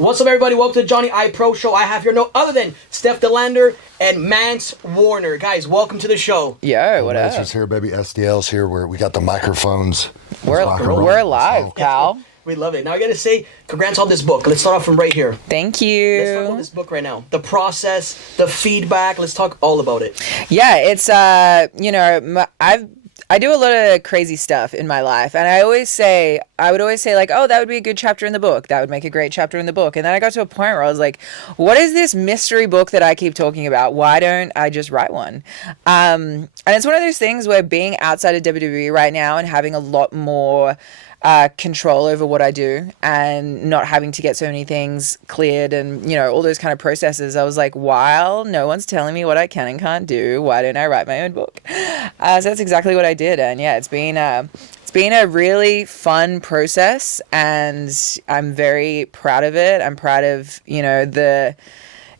What's up, everybody? Welcome to the Johnny I Pro Show. I have here no other than Steph DeLander and Mance Warner. Guys, welcome to the show. Yo, what up? Mance's here, baby. SDL's here. Where we got the microphones. We're live, Cal. We love it. Now I gotta say, congrats on this book. Let's start off from right here. Thank you. Let's talk about this book right now. The process, the feedback. Let's talk all about it. Yeah, it's I do a lot of crazy stuff in my life, and I would always say like, oh, that would be a good chapter in the book. That would make a great chapter in the book. And then I got to a point where I was like, what is this mystery book that I keep talking about? Why don't I just write one? And it's one of those things where being outside of WWE right now and having a lot more control over what I do and not having to get so many things cleared and, you know, all those kind of processes, I was like, while no one's telling me what I can and can't do, why don't I write my own book? So that's exactly what I did. And yeah, it's been a really fun process, and I'm very proud of it. I'm proud of, you know,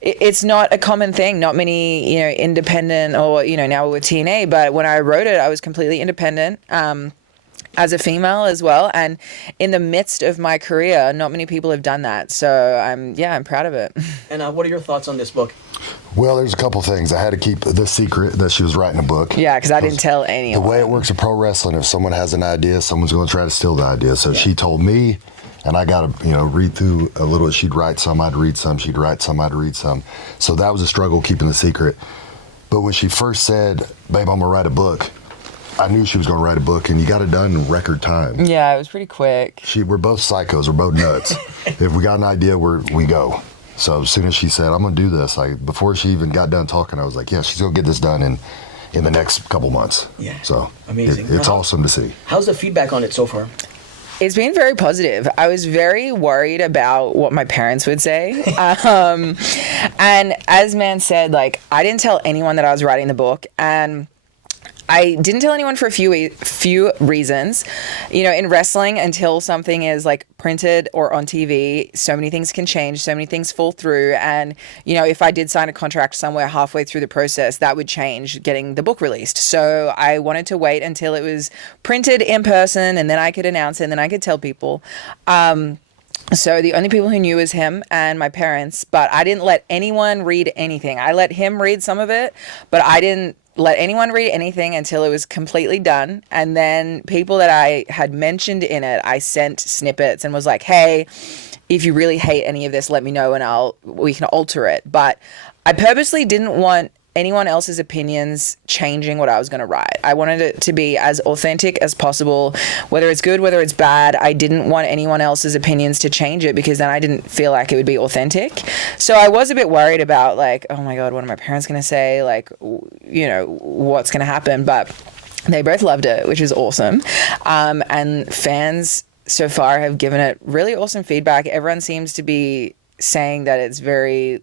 it's not a common thing. Not many, you know, independent or, you know, now with TNA, but when I wrote it, I was completely independent. As a female as well, and in the midst of my career, not many people have done that. So I'm proud of it. And what are your thoughts on this book? Well, there's a couple things. I had to keep the secret that she was writing a book. Yeah, because I didn't tell anyone. The way it works in pro wrestling, if someone has an idea, someone's going to try to steal the idea. So she told me, and I got to, you know, read through a little. She'd write some, I'd read some. She'd write some, I'd read some. So that was a struggle keeping the secret. But when she first said, "Babe, I'm gonna write a book," I knew she was going to write a book, and you got it done in record time. Yeah, it was pretty quick. We're both psychos. We're both nuts. If we got an idea, we go. So as soon as she said, "I'm going to do this," before she even got done talking, I was like, yeah, she's going to get this done in the next couple months. Yeah. So amazing. It's awesome to see. How's the feedback on it so far? It's been very positive. I was very worried about what my parents would say. And as Man said, like, I didn't tell anyone that I was writing the book, and I didn't tell anyone for a few reasons. You know, in wrestling, until something is like printed or on TV, so many things can change, so many things fall through. And, you know, if I did sign a contract somewhere halfway through the process, that would change getting the book released. So I wanted to wait until it was printed in person, and then I could announce it, and then I could tell people. So the only people who knew was him and my parents, but I didn't let anyone read anything. I let him read some of it, but I didn't let anyone read anything until it was completely done. And then people that I had mentioned in it, I sent snippets and was like, hey, if you really hate any of this, let me know and we can alter it. But I purposely didn't want anyone else's opinions changing what I was going to write. I wanted it to be as authentic as possible, whether it's good, whether it's bad. I didn't want anyone else's opinions to change it, because then I didn't feel like it would be authentic. So I was a bit worried about, like, oh my God, what are my parents going to say? Like, you know, what's going to happen? But they both loved it, which is awesome. And fans so far have given it really awesome feedback. Everyone seems to be saying that it's very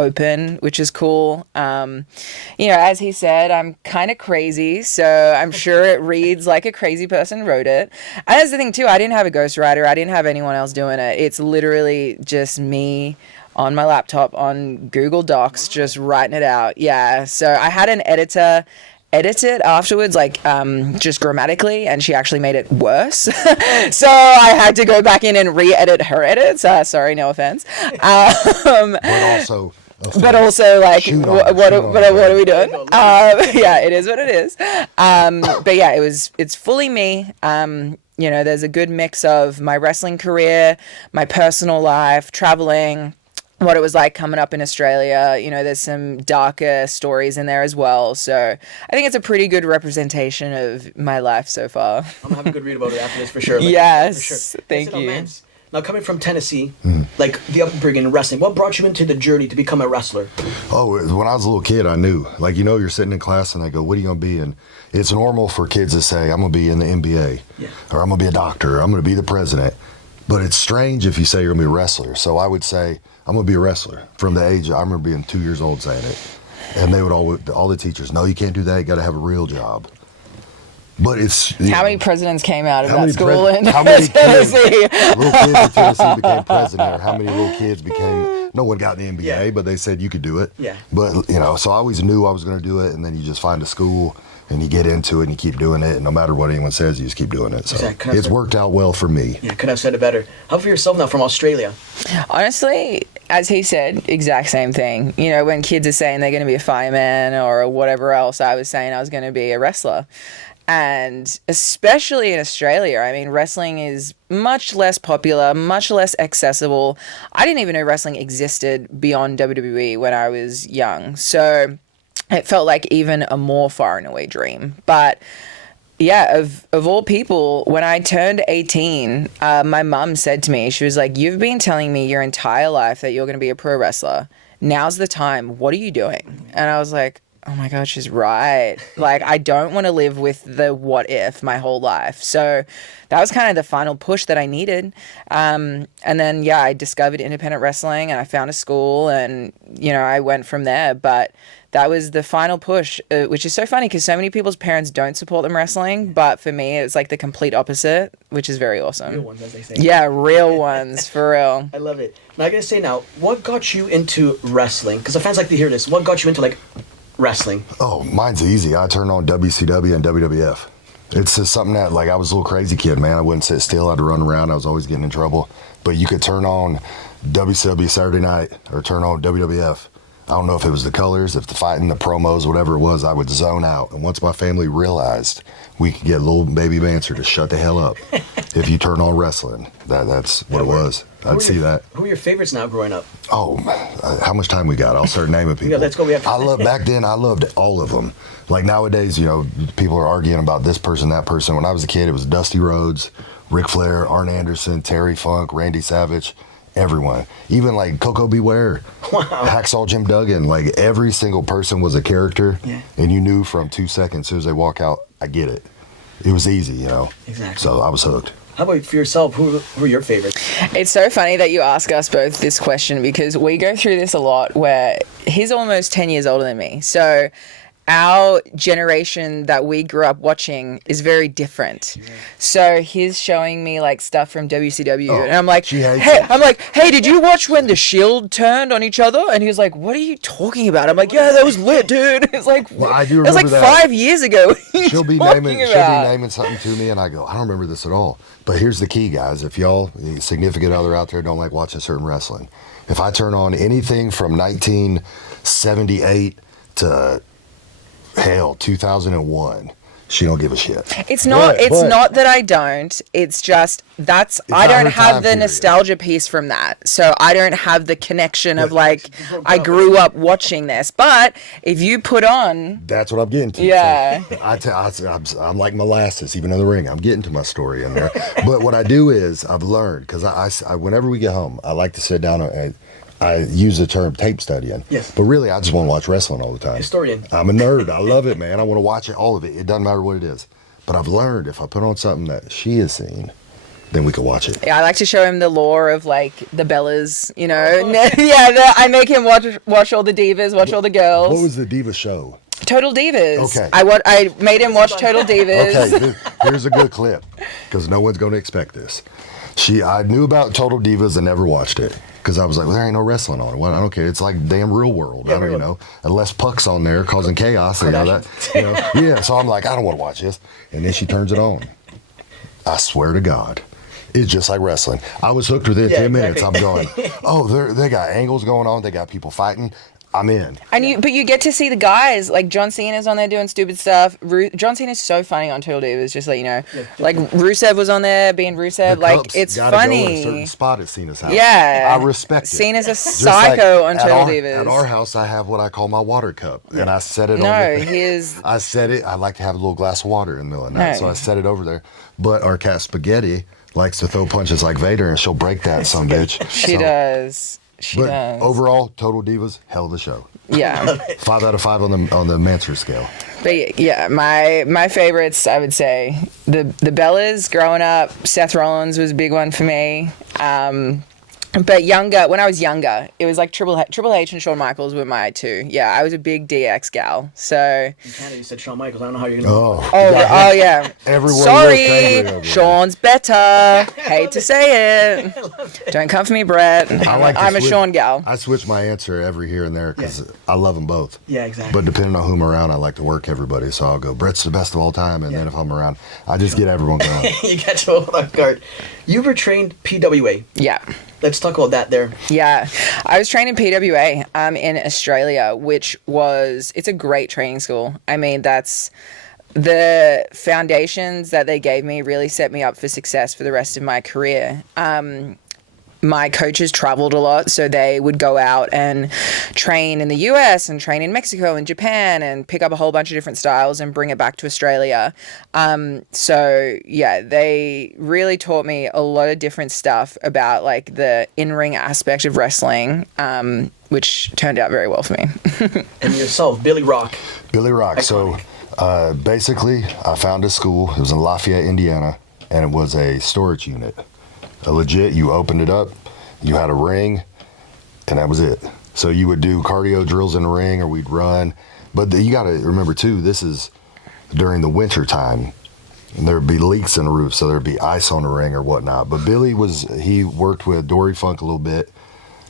open, which is cool. You know, as he said, I'm kind of crazy, so I'm sure it reads like a crazy person wrote it. And that's the thing too, I didn't have a ghostwriter. I didn't have anyone else doing it. It's literally just me on my laptop on Google Docs, just writing it out. Yeah, so I had an editor edit it afterwards, like just grammatically, and she actually made it worse. So I had to go back in and re-edit her edits. Sorry, no offense. But also, like, what are we doing? Yeah, it is what it is. But yeah, it's fully me. You know, there's a good mix of my wrestling career, my personal life, traveling, what it was like coming up in Australia. You know, there's some darker stories in there as well. So I think it's a pretty good representation of my life so far. I'm going to have a good read about it after this for sure. Yes, for sure. Thank you. Now, coming from Tennessee, like the upbringing in wrestling, what brought you into the journey to become a wrestler? Oh, when I was a little kid, I knew. Like, you know, you're sitting in class and I go, what are you going to be? And it's normal for kids to say, I'm going to be in the NBA, or I'm going to be a doctor, or I'm going to be the president. But it's strange if you say you're going to be a wrestler. So I would say, I'm going to be a wrestler. From the age, I remember being 2 years old saying it. And they would all the teachers, no, you can't do that. You got to have a real job. But it's How many presidents came out of how that many school in how many kids, Tennessee? little kids in Tennessee became president, or how many little kids became? No one got in the NBA, Yeah. but they said you could do it. Yeah. But so I always knew I was going to do it, and then you just find a school and you get into it and you keep doing it, and no matter what anyone says, you just keep doing it. So Exactly. it's worked out well for me. Yeah, couldn't have said it better. How about for yourself now from Australia? Honestly, as he said, exact same thing. You know, when kids are saying they're going to be a fireman or whatever else, I was saying I was going to be a wrestler. And especially in Australia, I mean, wrestling is much less popular, much less accessible. I didn't even know wrestling existed beyond WWE when I was young. So it felt like even a more far and away dream. But yeah, of all people, when I turned 18, my mum said to me, she was like, "You've been telling me your entire life that you're going to be a pro wrestler. Now's the time. What are you doing?" And I was like, oh my God, she's right. Like, I don't want to live with the what if my whole life. So that was kind of the final push that I needed. And then, yeah, I discovered independent wrestling and I found a school and, I went from there. But that was the final push, which is so funny because so many people's parents don't support them wrestling. But for me, it was like the complete opposite, which is very awesome. Real ones, as they say. Yeah, real ones, for real. I love it. Now, I gotta say now, what got you into wrestling? Because the fans like to hear this. What got you into, wrestling? Oh, mine's easy. I turned on WCW and WWF. It's just something that, I was a little crazy kid, man. I wouldn't sit still. I'd run around. I was always getting in trouble. But you could turn on WCW Saturday night or turn on WWF. I don't know if it was the colors, if the fighting, the promos, whatever it was, I would zone out. And once my family realized we could get little baby Mance to shut the hell up if you turn on wrestling, that's what it was. I'd see that. Who are your favorites now growing up? Oh, how much time we got? I'll start naming people. Yeah, let's go. Back then, I loved all of them. Like nowadays, people are arguing about this person, that person. When I was a kid, it was Dusty Rhodes, Ric Flair, Arn Anderson, Terry Funk, Randy Savage, everyone. Even Coco Beware, Hacksaw Jim Duggan. Every single person was a character, and you knew from 2 seconds as soon as they walk out, I get it. It was easy, Exactly. So I was hooked. How about for yourself? Who are your favorites? It's so funny that you ask us both this question because we go through this a lot where he's almost 10 years older than me. So our generation that we grew up watching is very different. Yeah. So he's showing me stuff from WCW and I'm like, hey, did you watch when the Shield turned on each other? And he was like, what are you talking about? I'm like, yeah, that was lit, dude. It's like, well, I do remember that. 5 years ago. She'll be naming something to me and I go, I don't remember this at all. But here's the key, guys. If y'all, significant other out there, don't like watching certain wrestling, if I turn on anything from 1978 to 2001, she don't give a shit. It's not that I don't. It's just I don't have the nostalgia piece from that. So I don't have the connection of I grew up watching this. But if you put on, that's what I'm getting to. Yeah. So I'm like molasses, even in the ring. I'm getting to my story in there. But what I do is I've learned because I whenever we get home, I like to sit down and I use the term tape studying. Yes. But really, I just want to watch wrestling all the time. Historian. I'm a nerd. I love it, man. I want to watch it, all of it. It doesn't matter what it is. But I've learned if I put on something that she has seen, then we can watch it. Yeah, I like to show him the lore of the Bellas, I make him watch all the divas, watch all the girls. What was the diva show? Total Divas. Okay. I made him watch Total Divas. Okay, here's a good clip because no one's going to expect this. I knew about Total Divas and never watched it. Because I was like, well, there ain't no wrestling on it. Well, I don't care. It's like damn Real World. I don't, unless Puck's on there causing chaos. Yeah. So I'm like, I don't want to watch this. And then she turns it on. I swear to God, it's just like wrestling. I was hooked within 10 minutes. I'm going, they got angles going on. They got people fighting. I'm in. But you get to see the guys, John Cena's on there doing stupid stuff. John Cena's so funny on Total Divas, just let you know. Rusev was on there being Rusev. It's funny. Go in a certain spot at Cena's house. Yeah. I respect it. Cena's a psycho on Total Divas. At our house, I have what I call my water cup, and I set it I set it. I like to have a little glass of water in the middle of the night, so I set it over there. But our cat Spaghetti likes to throw punches like Vader, and she'll break that some bitch. She does. But overall, Total Divas, hell of a show. Yeah. 5 out of 5 on the Mance scale. But yeah, my favorites, I would say the Bellas growing up. Seth Rollins was a big one for me. But when I was younger, it was like Triple H and Shawn Michaels were my two. Yeah, I was a big DX gal. So. In Canada, you said Shawn Michaels. I don't know how you're gonna. Oh yeah. Everyone Sorry, Shawn's better. Hate to say it. Don't come for me, Brett. I'm a Shawn gal. I switch my answer every here and there because I love them both. Yeah, exactly. But depending on who I'm around, I like to work everybody. So I'll go, Brett's the best of all time. And then if I'm around, I just get everyone going. You catch them off guard. You were trained PWA. Yeah. Let's talk about that there. Yeah. I was trained in PWA in Australia, it's a great training school. I mean, that's the foundations that they gave me really set me up for success for the rest of my career. My coaches traveled a lot, so they would go out and train in the US and train in Mexico and Japan and pick up a whole bunch of different styles and bring it back to Australia. So yeah, they really taught me a lot of different stuff about like the in-ring aspect of wrestling, which turned out very well for me. And yourself, Billy Rock. Billy Rock. Iconic. So basically, I found a school. It was in Lafayette, Indiana, and it was a storage unit. Legit, you opened it up, you had a ring, and that was it. So you would do cardio drills in the ring, or we'd run. But you got to remember too, this is during the winter time, and there'd be leaks in the roof, so there'd be ice on the ring or whatnot. But Billy he worked with Dory Funk a little bit,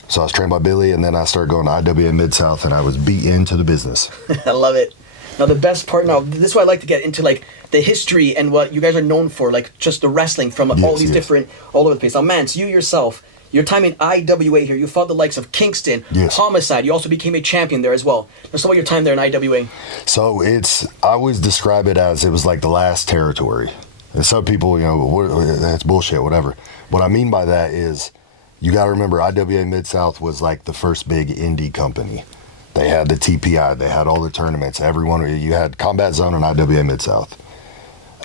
so I was trained by Billy, and then I started going to IWA Midsouth, and I was beat into the business. I love it. Now the best part, this is why I like to get into like the history and what you guys are known for, like just the wrestling from all these different, all over the place. Now Mance, you yourself, your time in IWA here, you fought the likes of Kingston, Homicide, you also became a champion there as well. Let's talk about your time there in IWA. So I always describe it as it was like the last territory. And some people, that's bullshit, whatever. What I mean by that is you got to remember IWA Midsouth was like the first big indie company. They had the TPI. They had all the tournaments. You had Combat Zone and IWA Midsouth.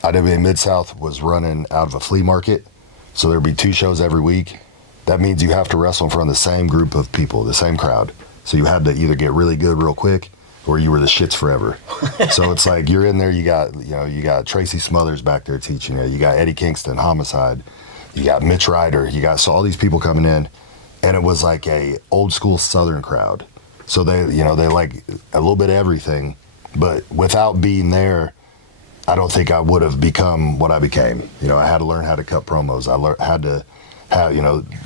IWA Midsouth was running out of a flea market, so there'd be 2 shows every week. That means you have to wrestle in front of the same group of people, the same crowd. So you had to either get really good real quick, or you were the shits forever. So it's like you're in there. You got Tracy Smothers back there teaching you. You got Eddie Kingston, Homicide. You got Mitch Ryder. So all these people coming in, and it was like a old school Southern crowd. So they like a little bit of everything, but without being there, I don't think I would have become what I became. I had to learn how to cut promos. I had to have,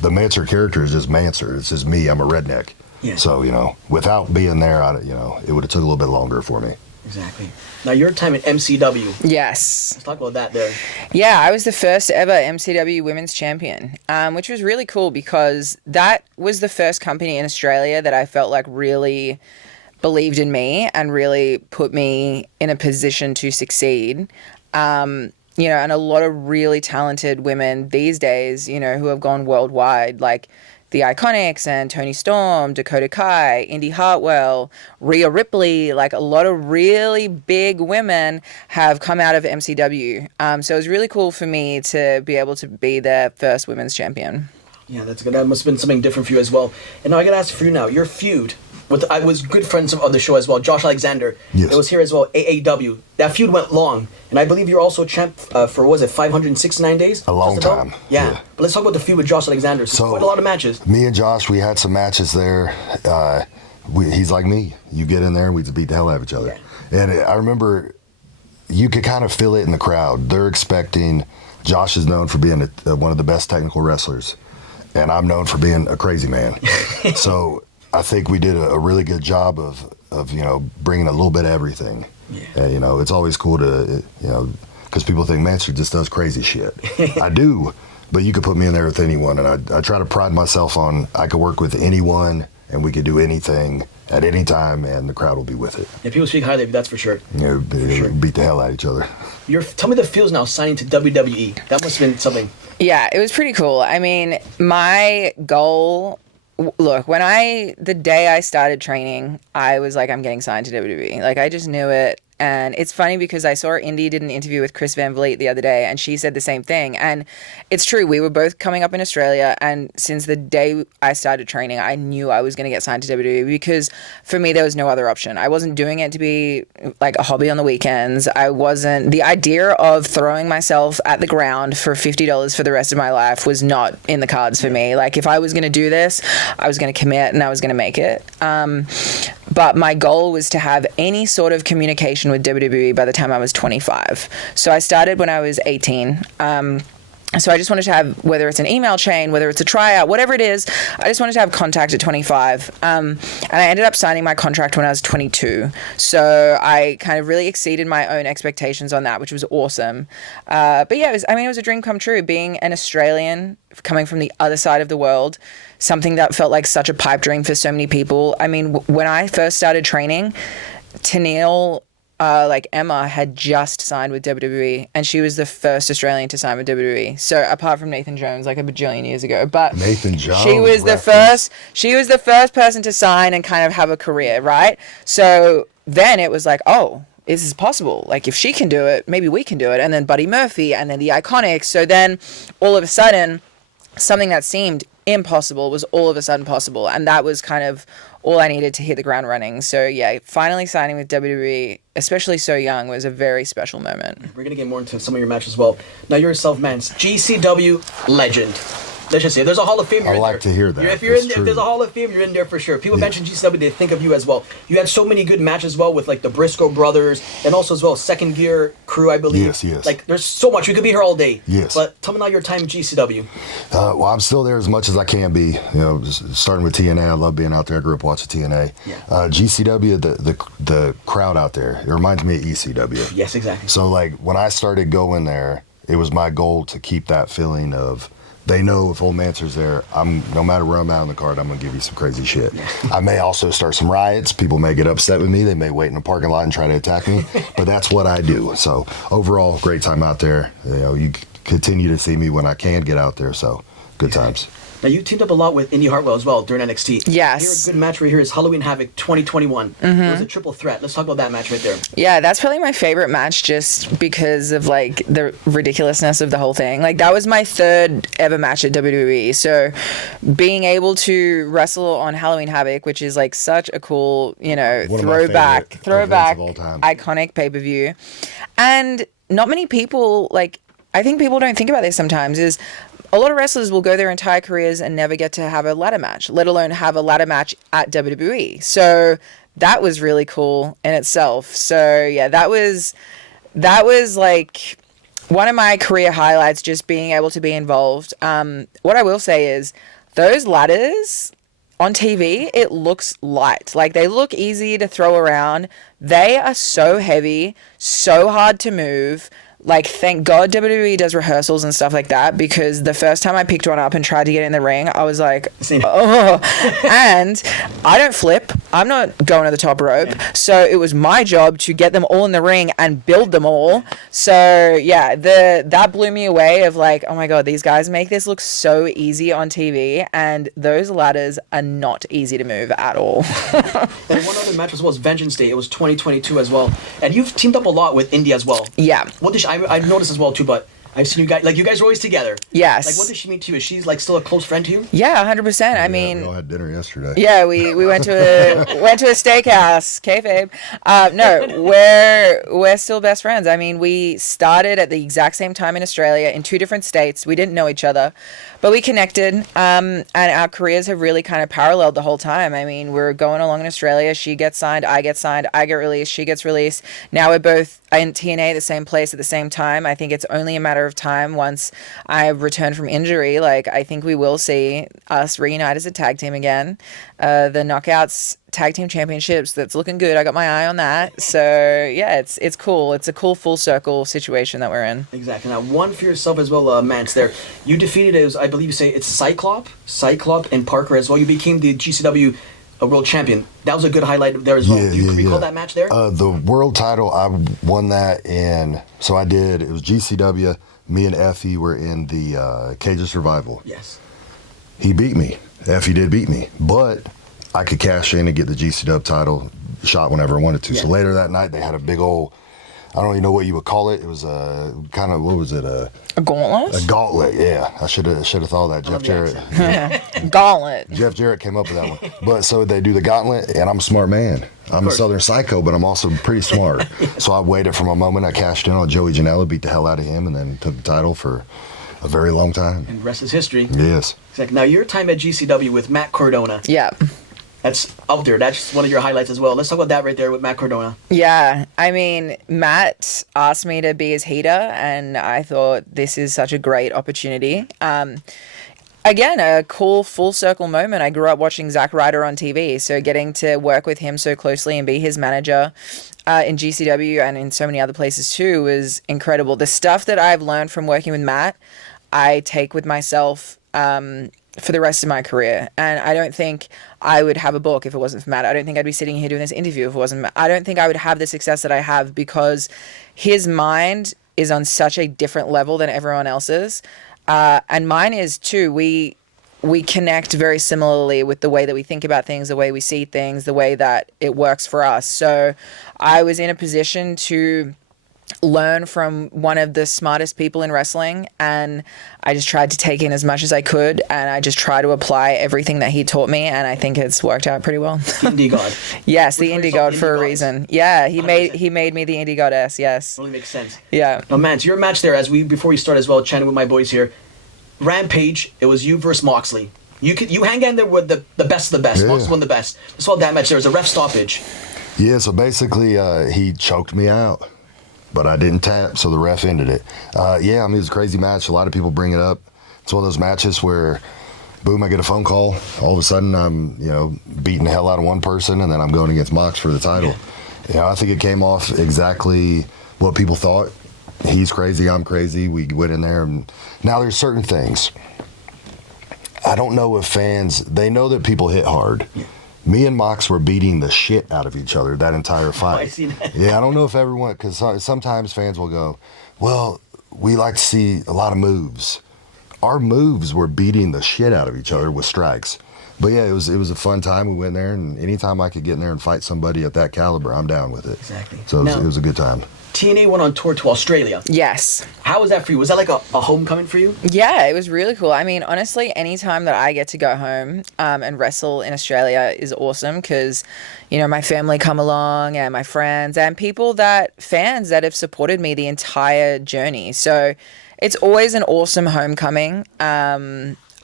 the Mancer character is just Mancer. It's just me. I'm a redneck. Yeah. So, without being there, it would have took a little bit longer for me. Exactly. Now your time at MCW. Yes. Let's talk about that there. Yeah, I was the first ever MCW Women's Champion, which was really cool because that was the first company in Australia that I felt like really believed in me and really put me in a position to succeed. And a lot of really talented women these days, who have gone worldwide, like the Iconics and Toni Storm, Dakota Kai, Indy Hartwell, Rhea Ripley, like a lot of really big women have come out of MCW. So it was really cool for me to be able to be the first women's champion. Yeah, that's good. That must have been something different for you as well. And now I got to ask for you now, your feud I was good friends of the show as well, Josh Alexander. Yes. It was here as well, AAW. That feud went long, and I believe you're also champ for, 569 days? A long time. Yeah. But let's talk about the feud with Josh Alexander. So quite a lot of matches. Me and Josh, we had some matches there. He's like me. You get in there and we just beat the hell out of each other. Yeah. And I remember you could kind of feel it in the crowd. They're expecting, Josh is known for being one of the best technical wrestlers, and I'm known for being a crazy man. So I think we did a really good job of bringing a little bit of everything. Yeah. And, it's always cool to, because people think Mance just does crazy shit. I do, but you could put me in there with anyone, and I try to pride myself on I could work with anyone, and we could do anything at any time, and the crowd will be with it. Yeah, people speak highly of you, that's for sure. Beat the hell out of each other. Tell me the feels now signing to WWE. That must have been something. Yeah, it was pretty cool. I mean, my goal... Look, the day I started training, I was like, I'm getting signed to WWE. Like, I just knew it. And it's funny because I saw Indy did an interview with Chris Van Vliet the other day, and she said the same thing. And it's true. We were both coming up in Australia, and since the day I started training, I knew I was going to get signed to WWE because for me, there was no other option. I wasn't doing it to be like a hobby on the weekends. I wasn't. The idea of throwing myself at the ground for $50 for the rest of my life was not in the cards for me. Like, if I was going to do this, I was going to commit and I was going to make it. But my goal was to have any sort of communication with WWE by the time I was 25. So I started when I was 18. So I just wanted to have, whether it's an email chain, whether it's a tryout, whatever it is, I just wanted to have contact at 25. And I ended up signing my contract when I was 22. So I kind of really exceeded my own expectations on that, which was awesome. But yeah, it was a dream come true. Being an Australian, coming from the other side of the world, something that felt like such a pipe dream for so many people. I mean, when I first started training, Tennille, Emma had just signed with WWE, and she was the first Australian to sign with WWE. So apart from Nathan Jones, like a bajillion years ago, but Nathan Jones, she was the first. She was the first person to sign and kind of have a career, right? So then it was like, oh, this is possible. Like, if she can do it, maybe we can do it. And then Buddy Murphy, and then the Iconics. So then all of a sudden, something that seemed impossible was all of a sudden possible, and that was kind of all I needed to hit the ground running. So yeah, finally signing with WWE, especially so young, was a very special moment. We're gonna get more into some of your matches as well. Now, yourself, Mance, GCW legend. Let's just say there's a Hall of Fame. I like to hear that. If there's a Hall of Fame, you're in there for sure. People mention GCW, they think of you as well. You had so many good matches as well with like the Briscoe brothers, and also as well Second Gear crew, I believe. Yes. Like, there's so much. We could be here all day. Yes. But tell me now your time in GCW. Well, I'm still there as much as I can be. You know, just starting with TNA, I love being out there. I grew up watching TNA. Yeah. GCW, the crowd out there, it reminds me of ECW. Yes, exactly. So like when I started going there, it was my goal to keep that feeling of, they know if old Mancer's there, no matter where I'm at on the card, I'm gonna give you some crazy shit. I may also start some riots. People may get upset with me. They may wait in the parking lot and try to attack me, but that's what I do. So overall, great time out there. You know, you continue to see me when I can get out there. So good times. Now, you teamed up a lot with Indy Hartwell as well during NXT. Yes. Here, a good match right here is Halloween Havoc 2021. It was a triple threat. Let's talk about that match right there. Yeah, that's probably my favorite match just because of like the ridiculousness of the whole thing. Like, that was my third ever match at WWE. So being able to wrestle on Halloween Havoc, which is like such a cool, throwback, iconic pay-per-view. And not many people, I think people don't think about this sometimes, is a lot of wrestlers will go their entire careers and never get to have a ladder match, let alone have a ladder match at WWE. So that was really cool in itself. So yeah, that was like one of my career highlights, just being able to be involved. What I will say is those ladders on TV, it looks light. Like, they look easy to throw around. They are so heavy, so hard to move. Like, thank God WWE does rehearsals and stuff like that, because the first time I picked one up and tried to get in the ring, I was like, oh. And I don't flip. I'm not going to the top rope. So it was my job to get them all in the ring and build them all. So yeah, that blew me away of like, oh my God, these guys make this look so easy on TV, and those ladders are not easy to move at all. And one other match as well was Vengeance Day. It was 2022 as well. And you've teamed up a lot with Indy as well. Yeah. What did I've noticed as well too, but I've seen you guys, you guys are always together. Yes. Like, what does she mean to you? Is she still a close friend to you? Yeah, 100%. I mean, we all had dinner yesterday. Yeah, we went to a steakhouse, kayfabe. No, we're still best friends. I mean, we started at the exact same time in Australia in 2 different states. We didn't know each other, but we connected. And our careers have really kind of paralleled the whole time. I mean, we're going along in Australia. She gets signed, I get released, she gets released. Now we're both in TNA, the same place at the same time. I think it's only a matter of time once I return from injury. I think we will see us reunite as a tag team again. The Knockouts Tag Team Championships, that's looking good. I got my eye on that. So yeah, it's cool. It's a cool full circle situation that we're in. Exactly. Now, one for yourself as well, Mance. There, you defeated, I believe you say it's Cyclops, and Parker as well. You became the GCW World Champion. That was a good highlight there as well. Do you recall that match there? The world title, I won that it was GCW. Me and Effie were in the Cage of Survival. Yes. He beat me. Effie did beat me. But I could cash in and get the GCW title shot whenever I wanted to. Yeah. So later that night, they had a big old, I don't even know what you would call it. It was a kind of, what was it? A gauntlet? A gauntlet, yeah. I should have thought of that. Jeff Jarrett. Gauntlet. Jeff Jarrett came up with that one. But so they do the gauntlet, and I'm a smart man. I'm a Southern psycho, but I'm also pretty smart. So I waited for my moment. I cashed in on Joey Janela, beat the hell out of him, and then took the title for a very long time. And the rest is history. Yes. Exactly. Now, your time at GCW with Matt Cardona. Yeah. That's up there. That's one of your highlights as well. Let's talk about that right there with Matt Cardona. Yeah, I mean, Matt asked me to be his heater, and I thought this is such a great opportunity. Again, a cool full circle moment. I grew up watching Zack Ryder on TV, so getting to work with him so closely and be his manager in GCW and in so many other places too was incredible. The stuff that I've learned from working with Matt, I take with myself for the rest of my career. And I don't think I would have a book if it wasn't for Matt. I don't think I'd be sitting here doing this interview if it wasn't Matt. I don't think I would have the success that I have because his mind is on such a different level than everyone else's. And mine is too. We connect very similarly with the way that we think about things, the way we see things, the way that it works for us. So I was in a position to learn from one of the smartest people in wrestling, and I just tried to take in as much as I could, and I just try to apply everything that he taught me, and I think it's worked out pretty well. Indie God. Yes, the Indie God for a goddess. reason. Yeah, he 100%. made me the Indie Goddess. Yes. Totally makes sense. Yeah. Now, Mance, your match there, before we start as well, chatting with my boys here, Rampage, it was you versus Moxley. You hang in there with the best of the best. Yeah. Moxley won the best. I saw that match. There was a ref stoppage. Yeah, so basically he choked me out, but I didn't tap, so the ref ended it. Yeah, I mean, it was a crazy match. A lot of people bring it up. It's one of those matches where, boom, I get a phone call. All of a sudden, I'm, beating the hell out of one person, and then I'm going against Mox for the title. I think it came off exactly what people thought. He's crazy, I'm crazy. We went in there, and now there's certain things. I don't know if fans, they know that people hit hard. Me and Mox were beating the shit out of each other that entire fight. I see that. Yeah, I don't know if everyone, because sometimes fans will go, well, we like to see a lot of moves. Our moves were beating the shit out of each other with strikes. But yeah, it was a fun time. We went there, and anytime I could get in there and fight somebody at that caliber, I'm down with it. Exactly. So it was a good time. TNA went on tour to Australia. Yes. How was that for you? Was that like a homecoming for you? Yeah, it was really cool. I mean, honestly, anytime that I get to go home and wrestle in Australia is awesome because, my family come along and my friends and fans that have supported me the entire journey. So it's always an awesome homecoming.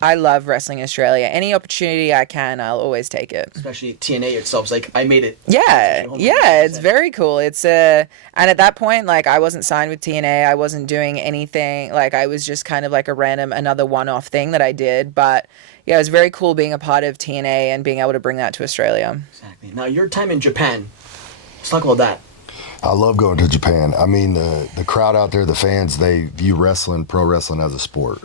I love wrestling in Australia. Any opportunity I can, I'll always take it. Especially TNA itself. It's like, I made it. Yeah, it's very cool. It's and at that point, like, I wasn't signed with TNA. I wasn't doing anything. Like, I was just kind of like another one-off thing that I did. But yeah, it was very cool being a part of TNA and being able to bring that to Australia. Exactly. Now, your time in Japan. Let's talk about that. I love going to Japan. I mean, the crowd out there, the fans, they view pro wrestling as a sport.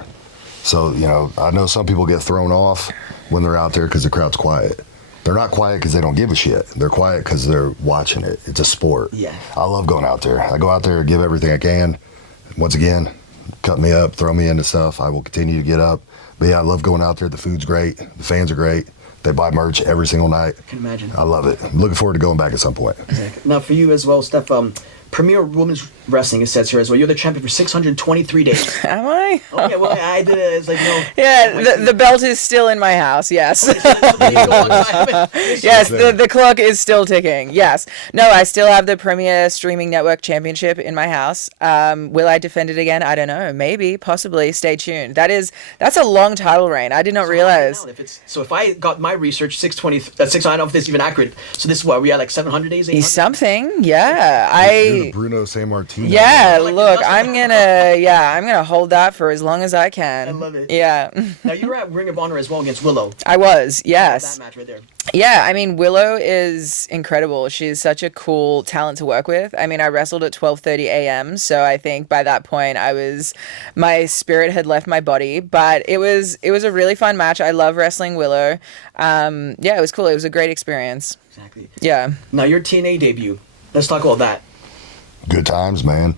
So, I know some people get thrown off when they're out there because the crowd's quiet. They're not quiet because they don't give a shit. They're quiet because they're watching it. It's a sport. Yeah. I love going out there. I go out there and give everything I can. Once again, cut me up, throw me into stuff. I will continue to get up. But yeah, I love going out there. The food's great. The fans are great. They buy merch every single night. I can imagine. I love it. I'm looking forward to going back at some point. Exactly. Now, for you as well, Steph, Premier Women's Wrestling, it says here as well. You're the champion for 623 days. Am I? Okay, well, I did it. It's like, Yeah, the belt is still in my house, yes. Yes, the clock is still ticking, yes. No, I still have the Premier Streaming Network Championship in my house. Will I defend it again? I don't know. Maybe, possibly. Stay tuned. That's a long title reign. I did not realize. If I got my research, 620, I don't know if this is even accurate. So this is what, we had like 700 days? 800? Something, yeah. You're the Bruno San Martino. Yeah, look, I'm gonna hold that for as long as I can. I love it. Yeah. Now, you were at Ring of Honor as well against Willow. I was, yes. That match right there. Yeah, I mean, Willow is incredible. She's such a cool talent to work with. I mean, I wrestled at 12:30 a.m., so I think by that point my spirit had left my body, but it was a really fun match. I love wrestling Willow. Yeah, it was cool. It was a great experience. Exactly. Yeah. Now, your TNA debut. Let's talk about that. Good times, man.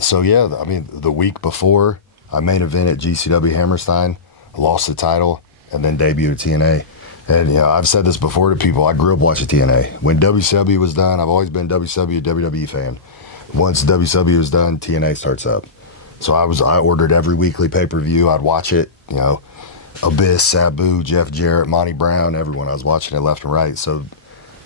So yeah, I mean, the week before, I main event at GCW Hammerstein, lost the title, and then debuted at TNA. And, you know, I've said this before to people. I grew up watching TNA. When WCW was done, I've always been WCW, WWE fan. Once WCW was done, TNA starts up. So I ordered every weekly pay-per-view. I'd watch it, you know, Abyss, Sabu, Jeff Jarrett, Monty Brown, everyone. I was watching it left and right. So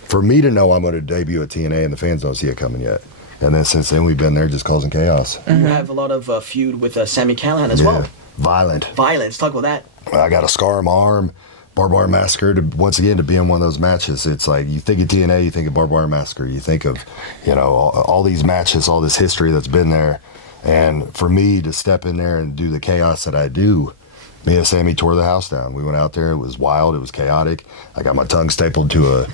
for me to know I'm going to debut at TNA and the fans don't see it coming yet. And then since then, we've been there just causing chaos. You have a lot of feud with Sami Callihan as well. Violent. Let's talk about that. I got a scar on my arm. Barbed Wire Massacre, once again, to be in one of those matches. It's like, you think of TNA, you think of Barbed Wire Massacre, you think of, you know, all these matches, all this history that's been there. And for me to step in there and do the chaos that I do, me and Sammy tore the house down. We went out there, it was wild, it was chaotic. I got my tongue stapled to a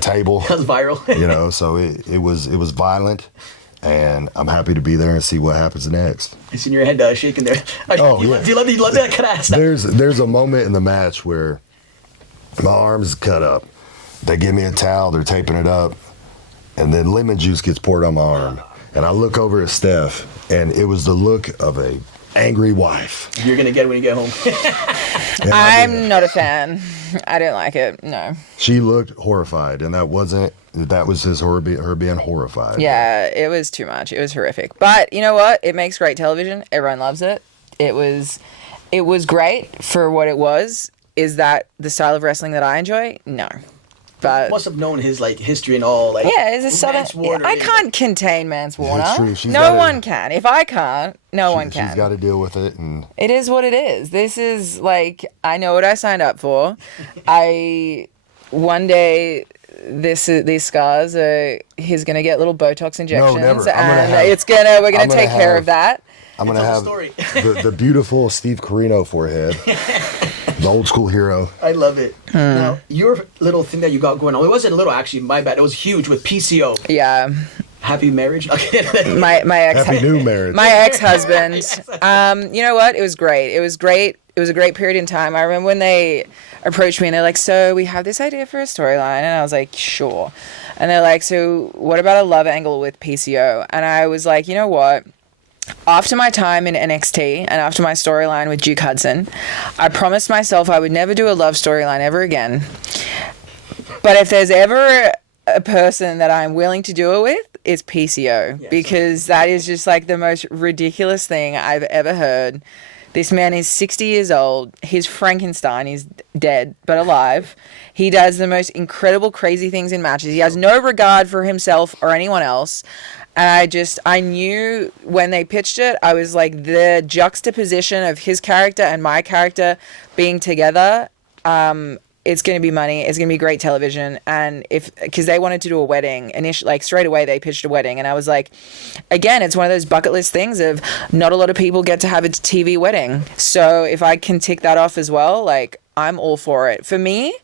table. That was viral. You know, so it was violent. And I'm happy to be there and see what happens next. I seen your head shaking there. Oh, you love that? Could I ask that? There's a moment in the match where my arm's cut up. They give me a towel, they're taping it up, and then lemon juice gets poured on my arm. And I look over at Steph, and it was the look of a angry wife. You're going to get it when you get home. I'm not a fan. I didn't like it, no. She looked horrified, and that was just her being horrified. Yeah, it was too much. It was horrific. But you know what? It makes great television. Everyone loves it. It was great for what it was. Is that the style of wrestling that I enjoy? No. But you must have known his history and all. Yeah, it's a southern. I can't contain Mance Warner. It's true. No one can. If I can't, no one can. She's got to deal with it, and it is what it is. This is I know what I signed up for. One day these scars he's gonna get little Botox injections, no, never. and we're gonna take care of that. I'm gonna have the beautiful Steve Corino forehead. The old school hero. I love it. Now, your little thing that you got going on, it wasn't little actually, my bad. It was huge with PCO. Yeah. Happy marriage? my ex Happy new marriage. My ex-husband. You know what? It was great. It was great. It was a great period in time. I remember when they approached me and they're like, so we have this idea for a storyline. And I was like, sure. And they're like, so what about a love angle with PCO? And I was like, you know what? After my time in NXT and after my storyline with Duke Hudson, I promised myself I would never do a love storyline ever again. But if there's ever a person that I'm willing to do it with, it's PCO. Yes. Because that is just the most ridiculous thing I've ever heard. This man is 60 years old. He's Frankenstein. He's dead, but alive. He does the most incredible, crazy things in matches. He has no regard for himself or anyone else. And I knew when they pitched it, I was like, the juxtaposition of his character and my character being together, it's going to be money. It's going to be great television. And because they wanted to do a wedding, initially, straight away they pitched a wedding. And I was like, again, it's one of those bucket list things of not a lot of people get to have a TV wedding. So if I can tick that off as well, I'm all for it. For me,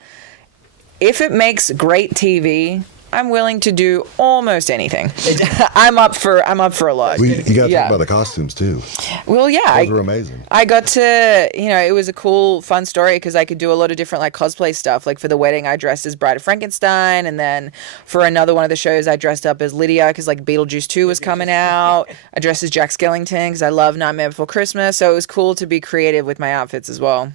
if it makes great TV, I'm willing to do almost anything. I'm up for a lot. You got to talk about the costumes too. Well, yeah, those were amazing. I got to, it was a cool, fun story because I could do a lot of different cosplay stuff. For the wedding, I dressed as Bride of Frankenstein, and then for another one of the shows, I dressed up as Lydia because Beetlejuice 2 was coming out. I dressed as Jack Skellington because I love Nightmare Before Christmas. So it was cool to be creative with my outfits as well.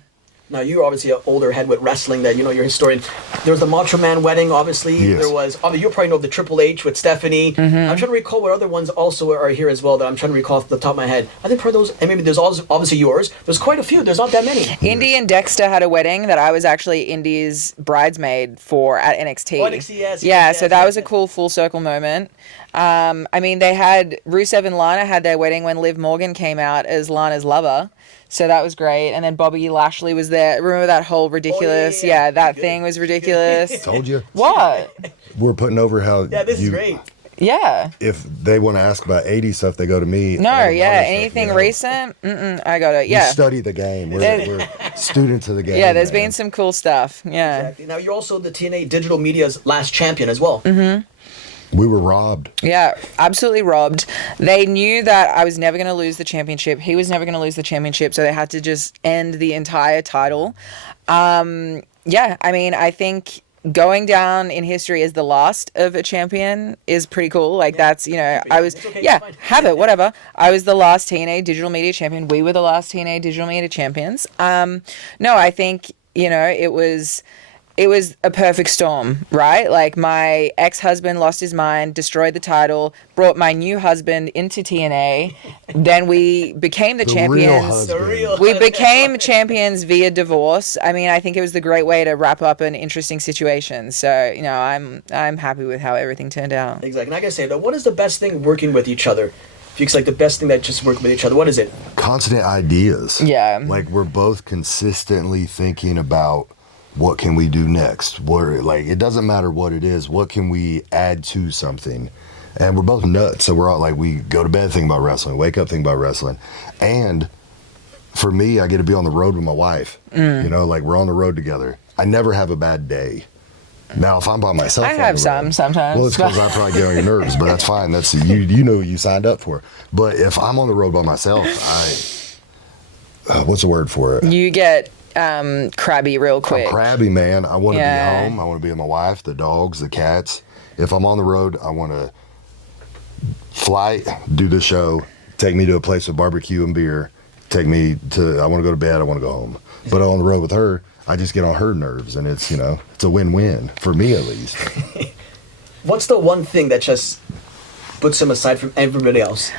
Now, you're obviously an older head with wrestling that, you're a historian. There was the Macho Man wedding, obviously. Yes. There was, you probably know the Triple H with Stephanie. Mm-hmm. I'm trying to recall what other ones also are here as well that I'm trying to recall off the top of my head. I think for those, and maybe there's also, obviously yours. There's quite a few. There's not that many. Indy and Dexter had a wedding that I was actually Indy's bridesmaid for at NXT. Oh, NXT, yes. Yeah, so that was a cool full circle moment. They had, Rusev and Lana had their wedding when Liv Morgan came out as Lana's lover. So that was great. And then Bobby Lashley was there. Remember that whole ridiculous... that thing was ridiculous. Told you. What? We're putting over how... Yeah, this is great. Yeah. If they want to ask about 80s stuff, they go to me. No, anything recent? I got it. Yeah. We study the game. We're students of the game. Yeah, there's been some cool stuff. Yeah. Exactly. Now, you're also the TNA Digital Media's last champion as well. Mm-hmm. We were robbed. Yeah, absolutely robbed. They knew that I was never going to lose the championship. He was never going to lose the championship, so they had to just end the entire title. I think going down in history as the last of a champion is pretty cool. That's, I was, have it, whatever. I was the last TNA Digital Media Champion. We were the last TNA Digital Media Champions. No, I think, it it was a perfect storm, right? Like my ex-husband lost his mind, destroyed the title, brought my new husband into TNA. Then we became the Real champions. husband. We became champions via divorce. I mean, I think it was the great way to wrap up an interesting situation. So, you know, I'm happy with how everything turned out. Exactly. And I gotta say, though, what is the best thing working with each other? If you like the best thing that just working with each other, what is it? Constant ideas. Yeah. Like we're both consistently thinking about what can we do next. Like it doesn't matter what it is. What can we add to something? And we're both nuts, so we're all like, we go to bed thinking about wrestling, wake up thinking about wrestling. And for me, I get to be on the road with my wife. You know, like we're on the road together. I never have a bad day. Now, if I'm by myself, I have some sometimes. Well, it's because I probably get on your nerves, but that's fine. That's you know what you signed up for. But if I'm on the road by myself, what's the word for it? You get crabby real quick. I'm crabby, man. I want to be home. I want to be with my wife, the dogs, the cats. If I'm on the road, I want to fly, do the show, take me to a place with barbecue and beer, I want to go to bed, I want to go home. But on the road with her, I just get on her nerves, and it's, you know, it's a win-win, for me at least. What's the one thing that just puts him aside from everybody else?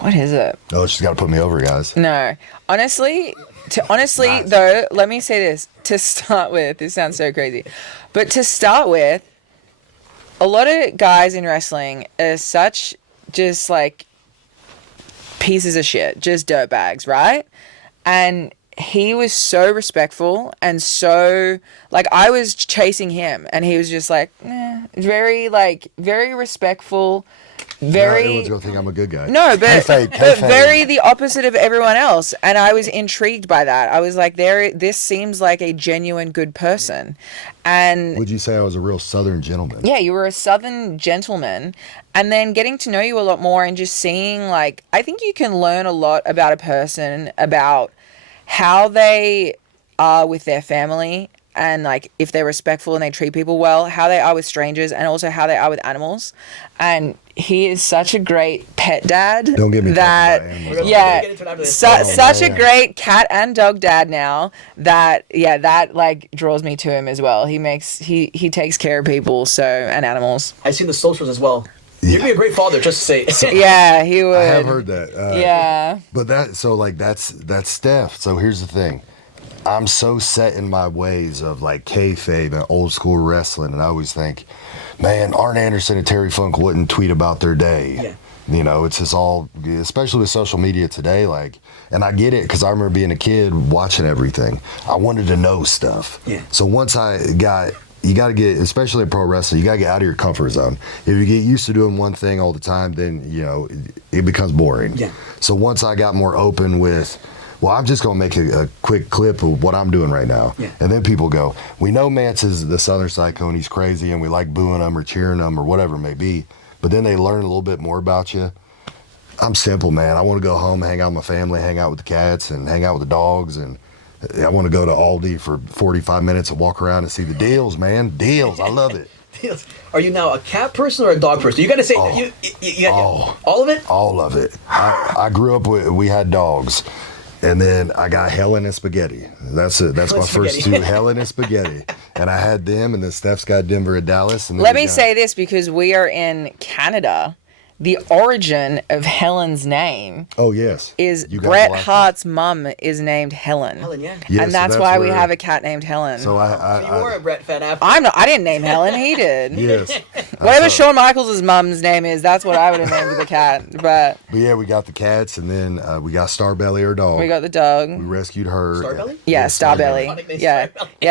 What is it? Oh, she's got to put me over, guys. No. Honestly, Nice. though, let me say this. To start with, this sounds so crazy, but to start with, a lot of guys in wrestling are such just like pieces of shit, just dirtbags, right? And he was so respectful and so like I was chasing him and he was just like very respectful, very everyone's gonna think I'm a good guy. no, but Kayfabe. very the opposite of everyone else, and I was intrigued by that. I was like, this seems like a genuine good person. And Would you say I was a real Southern gentleman? yeah, you were a Southern gentleman, and then getting to know you a lot more and just seeing, like, I think you can learn a lot about a person, about how they are with their family, and like if they're respectful and they treat people well, how they are with strangers, and also how they are with animals. And he is such a great pet dad. Don't get me that talking about animals. yeah, Get into it after this. such a great cat and dog dad now. That like draws me to him as well. He takes care of people and animals. I've seen the socials as well. You'd be a great father, just to say. Yeah, he would. I have heard that. Yeah. But that's Steph. So here's the thing. I'm so set in my ways of like kayfabe and old school wrestling, and I always think, man, Arn Anderson and Terry Funk wouldn't tweet about their day. Yeah. You know, it's just all, especially with social media today, like, and I get it because I remember being a kid watching everything. I wanted to know stuff. Yeah. So once you got to get, especially in pro wrestling, you got to get out of your comfort zone. If you get used to doing one thing all the time, then, you know, it becomes boring. Yeah. So once I got more open with, well, I'm just going to make a quick clip of what I'm doing right now. Yeah. And then people go, we know Mance is the Southern Psycho and he's crazy and we like booing him or cheering him or whatever it may be. But then they learn a little bit more about you. I'm simple, man. I want to go home, hang out with my family, hang out with the cats and hang out with the dogs. And I want to go to Aldi for 45 minutes and walk around and see the deals, man. Deals. I love it. Are you now a cat person or a dog person? You got to say all of it. All of it. I grew up we had dogs. And then I got Helen and Spaghetti. That's it. That's my first two, Helen and Spaghetti. And I had them, and then Steph's got Denver and Dallas. And let me say this, because we are in Canada. The origin of Helen's name is Bret Hart's mum is named Helen. Helen, yeah. And that's why we have a cat named Helen. So you were a Bret fan after. I didn't name Helen, he did. Yes. Whatever Shawn Michaels' mum's name is, that's what I would have named the cat. But yeah, we got the cats, and then we got Starbelly, our dog. we got the dog. We rescued her. Starbelly? Yeah, Starbelly. Yeah,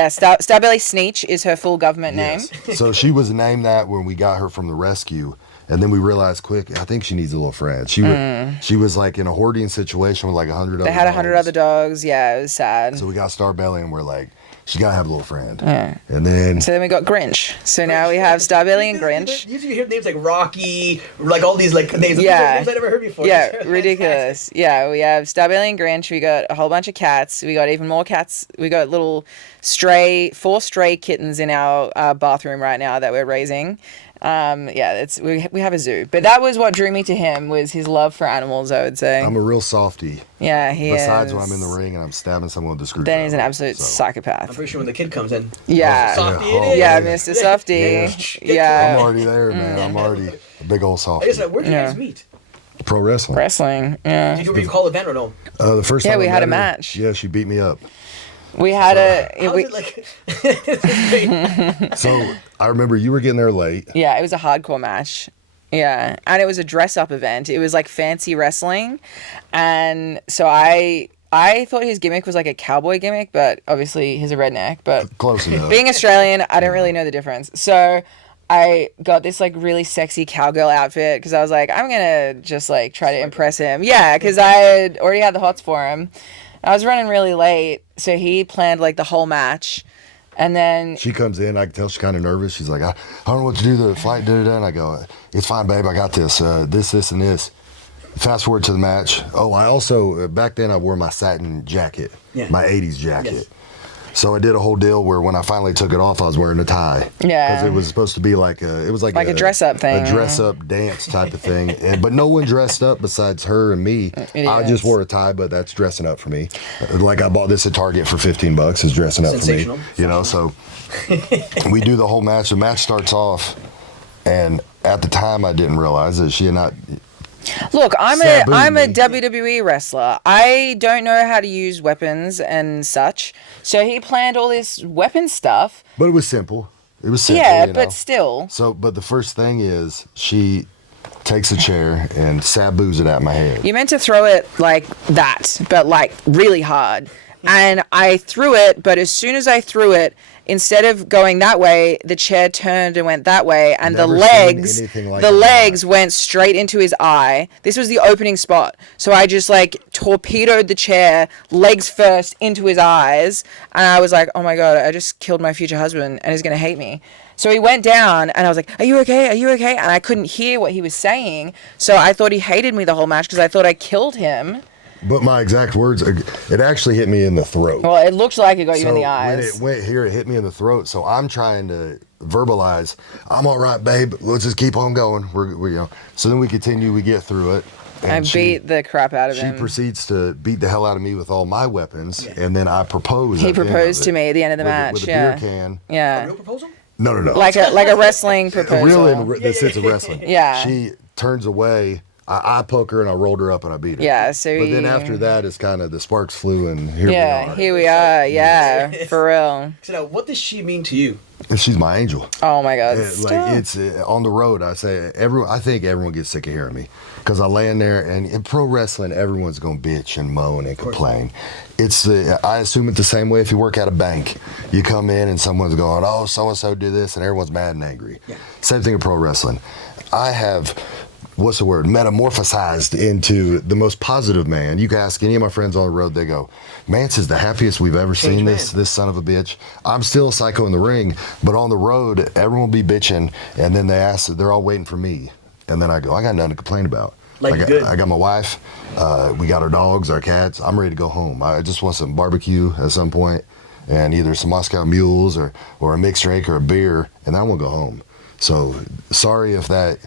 Starbelly Sneech is her full government name. So she was named that when we got her from the rescue. And then we realized quick, I think she needs a little friend. She was like in a hoarding situation with like 100 other dogs. They had 100 other dogs. Yeah, it was sad. So we got Starbelly, and we're like, she's got to have a little friend. And then... So then we got Grinch. So now we have Starbelly and Grinch. You hear names like Rocky, like all these like names. Yeah. Names I never heard before. Yeah, ridiculous. Yeah, we have Starbelly and Grinch. We got a whole bunch of cats. We got even more cats. We got four stray kittens in our bathroom right now that we're raising. We have a zoo, but that was what drew me to him, was his love for animals, I would say. I'm a real softie. Yeah, he Besides is. when I'm in the ring and I'm stabbing someone with a screwdriver. Then he's an absolute psychopath. I'm pretty sure when the kid comes in. Yeah. Softy Yeah. it is. Yeah, Mr. Softy. Yeah. I'm already there, man. I'm already a big old I softie. guess, where did you guys meet? Pro wrestling. Wrestling. Yeah. Did you recall event or no? The first time we I had a met her, match. Yeah, she beat me up. We had How's it like? This is great. So I remember you were getting there late. Yeah, it was a hardcore match. Yeah, and it was a dress-up event. It was like fancy wrestling, and so I thought his gimmick was like a cowboy gimmick, but obviously he's a redneck. But Close enough. being Australian, I don't really know the difference. So I got this like really sexy cowgirl outfit because I was like, I'm gonna just like try to impress him. Yeah, because I had already had the hots for him. I was running really late, so he planned like the whole match. And then She comes in, I can tell she's kind of nervous. She's like, I don't know what to do, the flight, da-da-da. And I go, it's fine, babe, I got this, this, and this. Fast forward to the match. Oh, I also, back then I wore my satin jacket, my 80s jacket. Yes. So I did a whole deal where when I finally took it off, I was wearing a tie. Yeah. Because it was supposed to be like a dress-up thing. A dress-up dance type of thing. But no one dressed up besides her and me. I just wore a tie, but that's dressing up for me. Like I bought this at Target for $15. Is dressing up for me. You know, so we do the whole match. The match starts off, and at the time I didn't realize that she had not. look, I'm Sabu a me. WWE wrestler. I don't know how to use weapons and such. So he planned all this weapon stuff. But it was simple. It was simple. Yeah, you but know? still. So, but the first thing is she takes a chair and saboos it at my head. You meant to throw it like that, but like really hard. And I threw it, but as soon as I threw it, instead of going that way, the chair turned and went that way, and Never the seen legs, anything like the that. legs went straight into his eye. This was the opening spot. So I just like torpedoed the chair, legs first, into his eyes, and I was like, oh my God, I just killed my future husband, and he's gonna hate me. So he went down, and I was like, are you okay? Are you okay? And I couldn't hear what he was saying, so I thought he hated me the whole match because I thought I killed him. But my exact words, it actually hit me in the throat. Well, it looked like it got you in the When eyes. it went here, it hit me in the throat. So I'm trying to verbalize, I'm all right, babe. Let's just keep on going. We're you know. So then we continue. We get through it. I And beat the crap out of She him. proceeds to beat the hell out of me with all my weapons, and then I propose. He at the end proposed of to it me at the end of the match. with a Yeah. beer can. A Yeah. real proposal? No. Like a wrestling proposal. Real in the sense of wrestling. Yeah. She turns away. I poke her and I rolled her up and I beat her. Yeah, so But then you- after that, it's kind of the sparks flew and here Yeah, we are. here we are. Yeah, for real. So now, what does she mean to you? And she's my angel. Oh my God. Like it's on the road. I say I think everyone gets sick of hearing me because I land there and in pro wrestling, everyone's gonna bitch and moan and complain. I assume it's the same way if you work at a bank. You come in and someone's going, oh, so and so did this, and everyone's mad and angry. Yeah. Same thing in pro wrestling. I have. What's the word? Metamorphosized into the most positive man. You can ask any of my friends on the road. They go, Mance is the happiest we've ever seen. man. This son of a bitch. I'm still a psycho in the ring, but on the road, everyone will be bitching, and then they're all waiting for me, and then I go, I got nothing to complain about. Like good. I got my wife. We got our dogs, our cats. I'm ready to go home. I just want some barbecue at some point, and either some Moscow mules or a mixed drink or a beer, and then I'm gonna go home. So sorry if that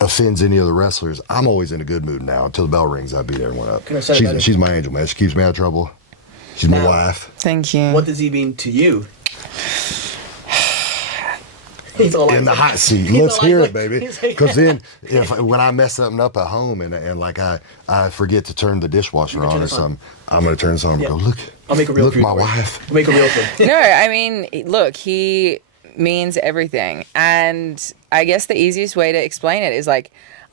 offends any of the wrestlers. I'm always in a good mood now. Until the bell rings, I beat everyone up. Can I say that? She's my angel, man. She keeps me out of trouble. She's my Now- wife. Thank you. What does he mean to you? He's all like, In the hot seat. He's Let's all hear like- it, baby. he's like- Because then, when I mess something up at home and like I forget to turn the dishwasher turn on or this on. something, I'm gonna turn this on and go, look. I'll make a real Look, food my for you. wife. I'll make a real food. No, I mean, look, he means everything. And I guess the easiest way to explain it is like,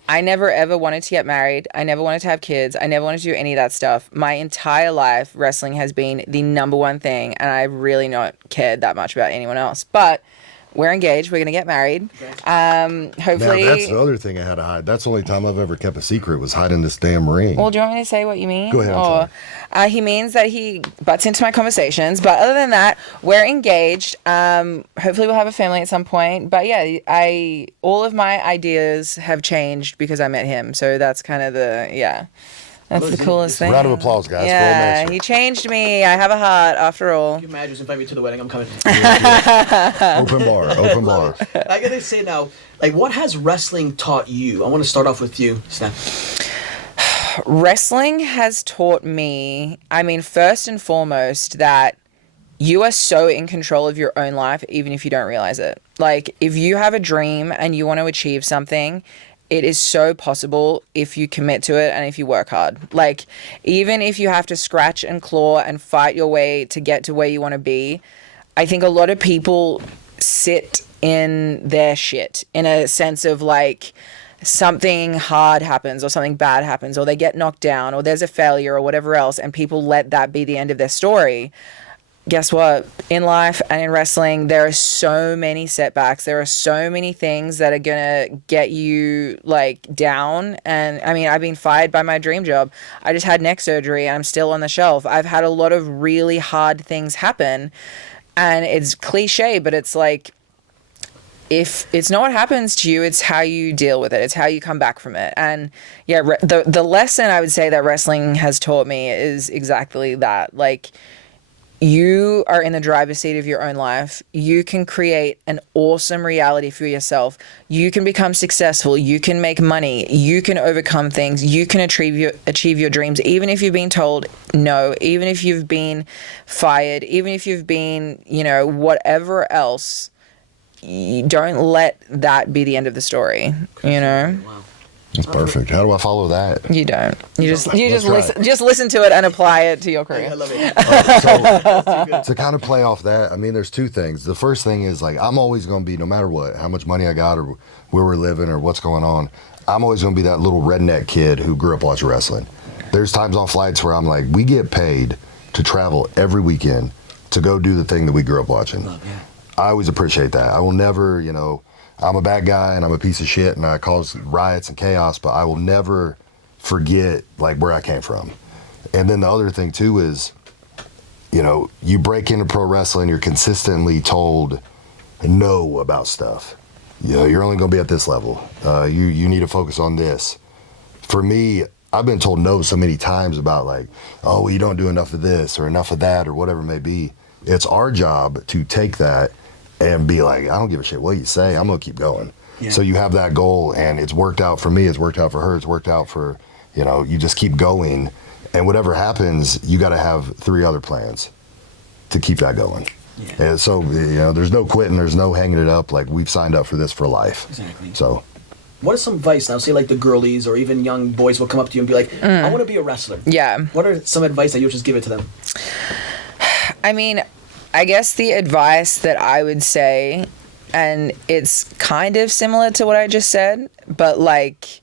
I never ever wanted to get married. I never wanted to have kids. I never wanted to do any of that stuff. My entire life, wrestling has been the number one thing, and I've really not cared that much about anyone else. But we're engaged. We're going to get married. Hopefully. Now, that's the other thing I had to hide. That's the only time I've ever kept a secret was hiding this damn ring. Well, do you want me to say what you mean? Go ahead, I'm sorry. He means that he butts into my conversations. But other than that, we're engaged. Hopefully we'll have a family at some point. But yeah, all of my ideas have changed because I met him. So that's kind of That's the coolest thing. Round of applause, guys. Yeah, For he changed me. I have a heart after all. You imagine just invite me to the wedding. I'm coming. Open bar. Open bar. I gotta say now, like, what has wrestling taught you? I want to start off with you, Steph. Wrestling has taught me, I mean, first and foremost, that you are so in control of your own life, even if you don't realize it. Like, if you have a dream and you want to achieve something, it is so possible if you commit to it and if you work hard. Like, even if you have to scratch and claw and fight your way to get to where you want to be, I think a lot of people sit in their shit in a sense of like, something hard happens or something bad happens or they get knocked down or there's a failure or whatever else, and people let that be the end of their story. Guess what? In life and in wrestling, there are so many setbacks. There are so many things that are going to get you like down. And I mean, I've been fired by my dream job. I just had neck surgery and I'm still on the shelf. I've had a lot of really hard things happen, and it's cliche, but it's like, if it's not what happens to you, it's how you deal with it. It's how you come back from it. And yeah, the lesson I would say that wrestling has taught me is exactly that. Like, you are in the driver's seat of your own life. You can create an awesome reality for yourself. You can become successful. You can make money. You can overcome things. You can achieve your dreams, even if you've been told no, even if you've been fired, even if you've been, you know, whatever else. You don't let that be the end of the story, you know? Wow. That's perfect. How do I follow that? You don't. You just listen to it and apply it to your career. I love it. So to kind of play off that, I mean, there's two things. The first thing is like, I'm always going to be, no matter what, how much money I got or where we're living or what's going on, I'm always going to be that little redneck kid who grew up watching wrestling. There's times on flights where I'm like, we get paid to travel every weekend to go do the thing that we grew up watching. Love, yeah. I always appreciate that. I will never, you know, I'm a bad guy and I'm a piece of shit and I cause riots and chaos, but I will never forget like where I came from. And then the other thing too is, you know, you break into pro wrestling, you're consistently told no about stuff. You know, you're only going to be at this level. You need to focus on this. For me, I've been told no so many times about like, oh, well, you don't do enough of this or enough of that or whatever it may be. It's our job to take that and be like, I don't give a shit what you say. I'm going to keep going. Yeah. So you have that goal, and it's worked out for me. It's worked out for her. It's worked out for, you know, you just keep going. And whatever happens, you got to have 3 other plans to keep that going. Yeah. And so, you know, there's no quitting. There's no hanging it up. Like, we've signed up for this for life. Exactly. So. What is some advice now? Say like the girlies or even young boys will come up to you and be like, I want to be a wrestler. Yeah. What are some advice that you would just give it to them? I mean, I guess the advice that I would say, and it's kind of similar to what I just said, but like,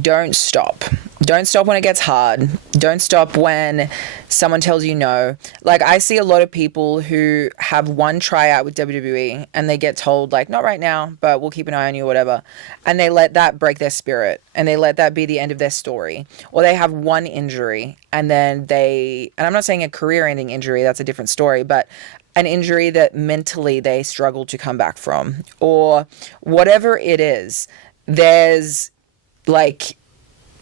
don't stop. Don't stop when it gets hard. Don't stop when someone tells you no. Like, I see a lot of people who have one tryout with WWE and they get told, like, not right now, but we'll keep an eye on you or whatever. And they let that break their spirit and they let that be the end of their story. Or they have one injury and then and I'm not saying a career-ending injury, that's a different story, but an injury that mentally they struggle to come back from. Or whatever it is, there's, like,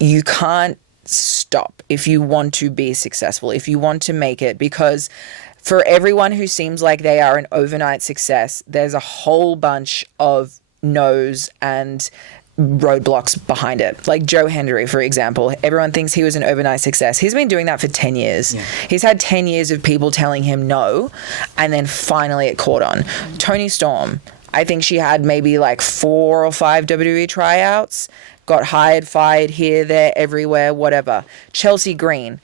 you can't stop if you want to be successful, if you want to make it, because for everyone who seems like they are an overnight success, there's a whole bunch of no's and roadblocks behind it. Like Joe Hendry, for example, everyone thinks he was an overnight success. He's been doing that for 10 years. Yeah. He's had 10 years of people telling him no, and then finally it caught on. Toni Storm, I think she had maybe like 4 or 5 WWE tryouts, got hired, fired, here, there, everywhere, whatever. Chelsea Green,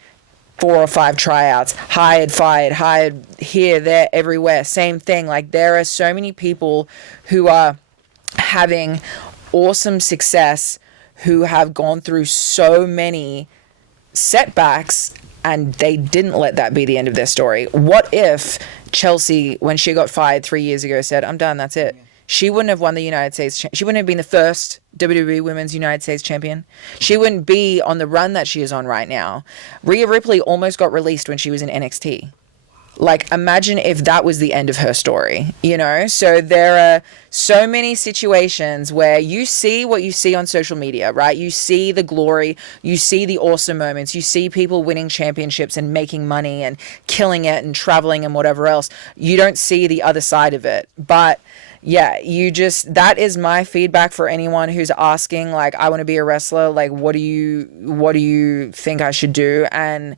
4 or 5 tryouts, hired, fired, here, there, everywhere, same thing. Like, there are so many people who are having awesome success who have gone through so many setbacks and they didn't let that be the end of their story. What if Chelsea, when she got fired 3 years ago, said, I'm done, that's it? She wouldn't have won the United States. She wouldn't have been the first WWE Women's United States Champion. She wouldn't be on the run that she is on right now. Rhea Ripley almost got released when she was in NXT. Like, imagine if that was the end of her story, you know? So there are so many situations where you see what you see on social media, right? You see the glory, you see the awesome moments, you see people winning championships and making money and killing it and traveling and whatever else. You don't see the other side of it. But yeah, that is my feedback for anyone who's asking, like, I want to be a wrestler. Like, what do you think I should do? And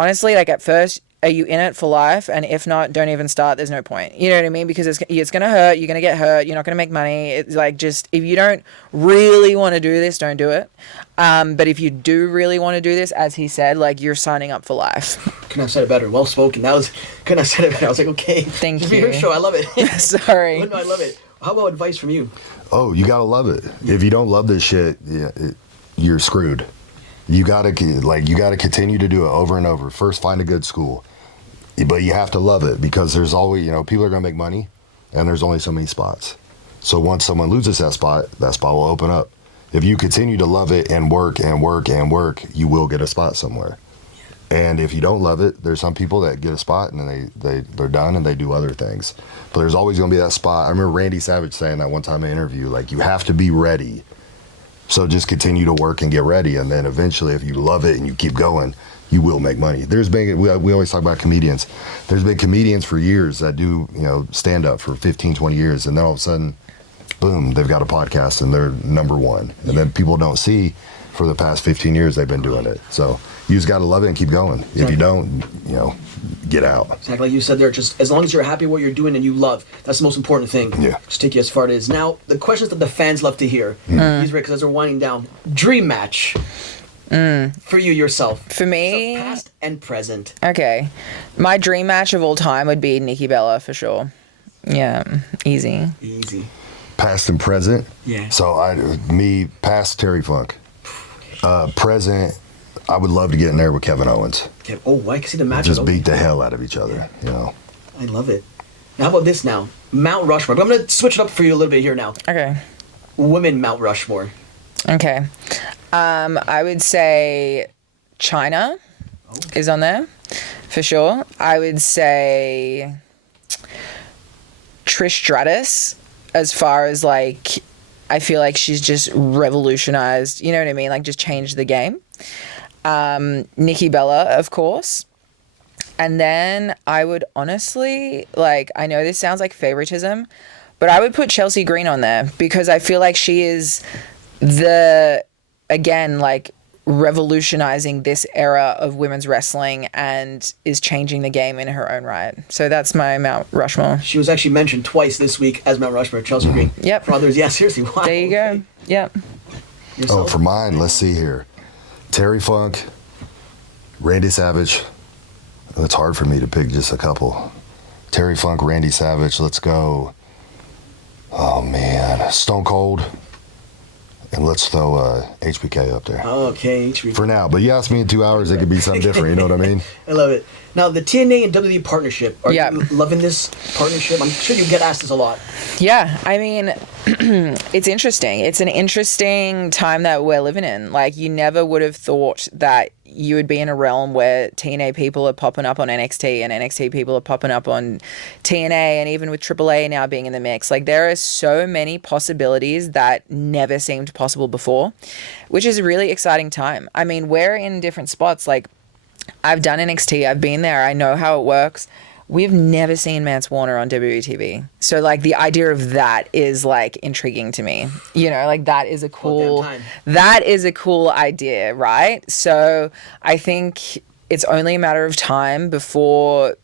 honestly, like, at first, are you in it for life? And if not, don't even start. There's no point. You know what I mean? Because it's going to hurt. You're going to get hurt. You're not going to make money. It's like, just, if you don't really want to do this, don't do it. But if you do really want to do this, as he said, like, you're signing up for life. Couldn't have said it better. Well spoken. Couldn't have said it better. I was like, okay. Thank just you. Be your show. I love it. Sorry. No, I love it. How about advice from you? Oh, you gotta love it. If you don't love this shit, you're screwed. You gotta continue to do it over and over. First, find a good school. But you have to love it, because there's always, people are going to make money, and there's only so many spots. So once someone loses that spot will open up. If you continue to love it and work and work and work, you will get a spot somewhere. And if you don't love it, there's some people that get a spot and they're done and they do other things. But there's always going to be that spot. I remember Randy Savage saying that one time in an interview, like, you have to be ready. So just continue to work and get ready, and then eventually, if you love it and you keep going, you will make money. We always talk about comedians. There's been comedians for years that do, stand up for 15, 20 years, and then all of a sudden, boom, they've got a podcast and they're number one. And then people don't see for the past 15 years they've been doing it. So you just got to love it and keep going. Exactly. If you don't, get out. Exactly like you said there, just as long as you're happy with what you're doing and you love, that's the most important thing. Yeah. Just take you as far as it is. Now, the questions that the fans love to hear, these are because as they're winding down. Dream match. For you yourself. For me, so past and present. Okay, my dream match of all time would be Nikki Bella for sure. Yeah, easy. Past and present. Yeah. So past Terry Funk. Present, I would love to get in there with Kevin Owens. Okay. Oh, I can see the match. Just beat the hell out of each other. I love it. Now, how about this now? Mount Rushmore. But I'm gonna switch it up for you a little bit here now. Okay. Women Mount Rushmore. Okay. I would say China is on there for sure. I would say Trish Stratus, as far as, like, I feel like she's just revolutionized, you know what I mean? Like, just changed the game. Nikki Bella, of course. And then I would honestly, like, I know this sounds like favoritism, but I would put Chelsea Green on there, because I feel like she is again, like, revolutionizing this era of women's wrestling and is changing the game in her own right. So that's my Mount Rushmore. She was actually mentioned twice this week as Mount Rushmore, Chelsea Green. Yep. For others, yeah, seriously. Wow. There you go. Yep. Yourself? Oh, for mine, let's see here. Terry Funk, Randy Savage. It's hard for me to pick just a couple. Terry Funk, Randy Savage, let's go. Oh, man. Stone Cold. And let's throw HBK up there. Okay, HBK. For now. But you ask me in 2 hours, it could be something different. You know what I mean? I love it. Now, the TNA and WWE partnership. Are Yeah. you loving this partnership? I'm sure you get asked this a lot. Yeah, I mean, it's interesting. It's an interesting time that we're living in. Like, you never would have thought that you would be in a realm where TNA people are popping up on NXT and NXT people are popping up on TNA, and even with AAA now being in the mix. Like, there are so many possibilities that never seemed possible before, which is a really exciting time. I mean, we're in different spots. Like, I've done NXT. I've been there. I know how it works. We've never seen Mance Warner on WTV. So, like, the idea of that is, like, intriguing to me. You know, like, that is a cool idea, right? So I think it's only a matter of time before,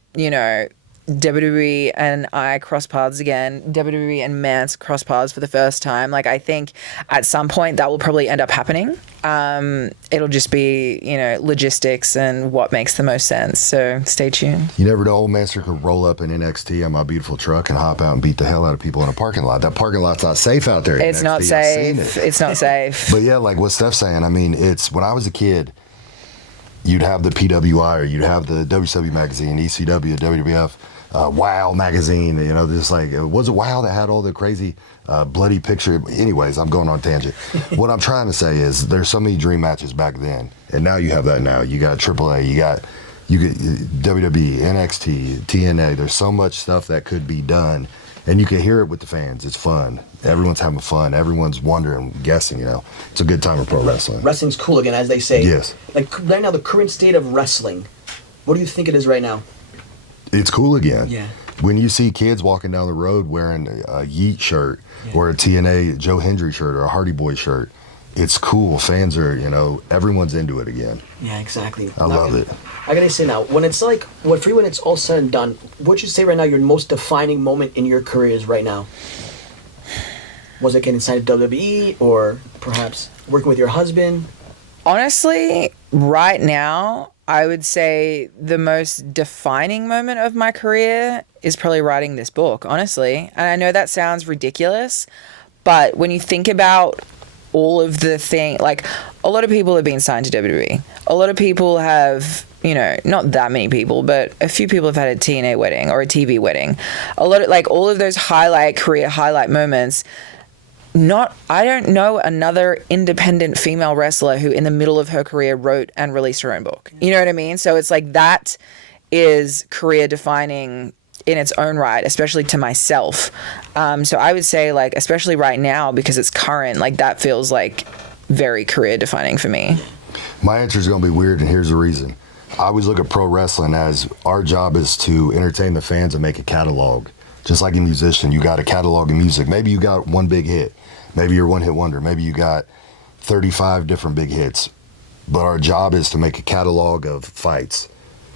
WWE and I cross paths again, WWE and Mance cross paths for the first time. Like, I think at some point that will probably end up happening. It'll just be, logistics and what makes the most sense. So stay tuned. You never know, old Master could roll up in NXT on my beautiful truck and hop out and beat the hell out of people in a parking lot. That parking lot's not safe out there. It's not safe. It's not safe. But yeah, like what Steph's saying, I mean, it's when I was a kid, you'd have the PWI or you'd have the WCW magazine, ECW, WWF, WOW magazine, just like, was it WOW that had all the crazy bloody picture? Anyways, I'm going on a tangent. What I'm trying to say is there's so many dream matches back then, and now you have that now. You got AAA, you got, You get WWE, NXT, TNA. There's so much stuff that could be done, and you can hear it with the fans. It's fun. Everyone's having fun. Everyone's wondering, guessing. You know, it's a good time of pro wrestling. Wrestling's cool again, as they say. Yes. Like right now, the current state of wrestling. What do you think it is right now? It's cool again. Yeah. When you see kids walking down the road wearing a Yeet shirt or a TNA Joe Hendry shirt or a Hardy Boy shirt, it's cool. Fans are, you know, everyone's into it again. Yeah, exactly. I love it. I gotta say now, when it's like, for you, when it's all said and done, what you say right now your most defining moment in your career is right now? Was it getting signed to WWE or perhaps working with your husband? Honestly, right now, I would say the most defining moment of my career is probably writing this book, honestly. And I know that sounds ridiculous, but when you think about all of the things, like a lot of people have been signed to WWE. A lot of people have, you know, not that many people, but a few people have had a TNA wedding or a TV wedding. A lot of, like, all of those career highlight moments. I don't know another independent female wrestler who in the middle of her career wrote and released her own book. You know what I mean? So it's like that is career defining in its own right, especially to myself. So I would say, like, especially right now, because it's current, like that feels like very career defining for me. My answer is going to be weird, and here's the reason. I always look at pro wrestling as our job is to entertain the fans and make a catalog. Just like a musician, you got a catalog of music. Maybe you got one big hit. Maybe you're one hit wonder. Maybe you got 35 different big hits. But our job is to make a catalog of fights.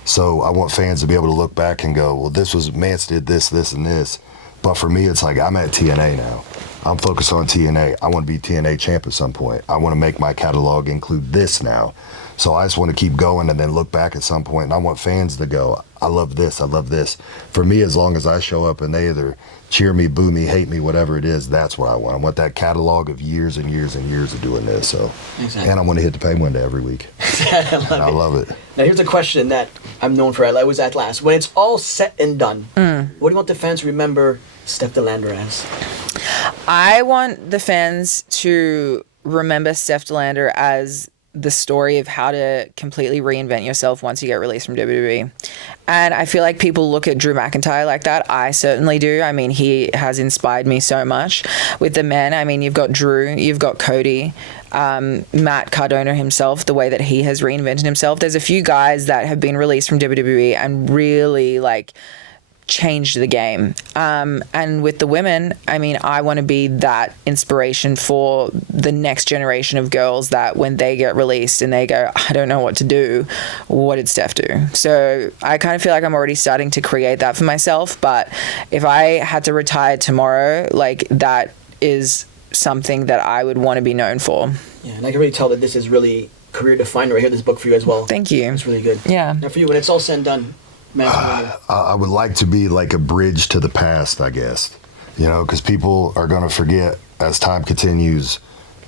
So I want fans to be able to look back and go, well, this was, Mance did this, this, and this. But for me, it's like, I'm at TNA now. I'm focused on TNA. I want to be TNA champ at some point. I want to make my catalog include this now. So I just want to keep going and then look back at some point, and I want fans to go, I love this, I love this. For me, as long as I show up and they either cheer me, boo me, hate me, whatever it is, that's what I want. I want that catalog of years and years and years of doing this. So, exactly. And I want to hit the pay window every week. I love it. Now here's a question that I'm known for. I was at last. When it's all set and done, what do you want the fans to remember Steph DeLander as? I want the fans to remember Steph DeLander as the story of how to completely reinvent yourself once you get released from WWE. And I feel like people look at Drew McIntyre like that. I certainly do. I mean, he has inspired me so much with the men. I mean, you've got Drew, you've got Cody, Matt Cardona himself, the way that he has reinvented himself. There's a few guys that have been released from WWE and really, like, changed the game. And with the women, I mean, I want to be that inspiration for the next generation of girls that when they get released and they go, I don't know what to do, what did Steph do? So I kind of feel like I'm already starting to create that for myself. But if I had to retire tomorrow, like, that is something that I would want to be known for. Yeah, and I can really tell that this is really career defining right here, this book for you as well. Thank you. It's really good. Yeah. Now for you, when it's all said and done, I would like to be like a bridge to the past, I guess. You know, because people are going to forget as time continues.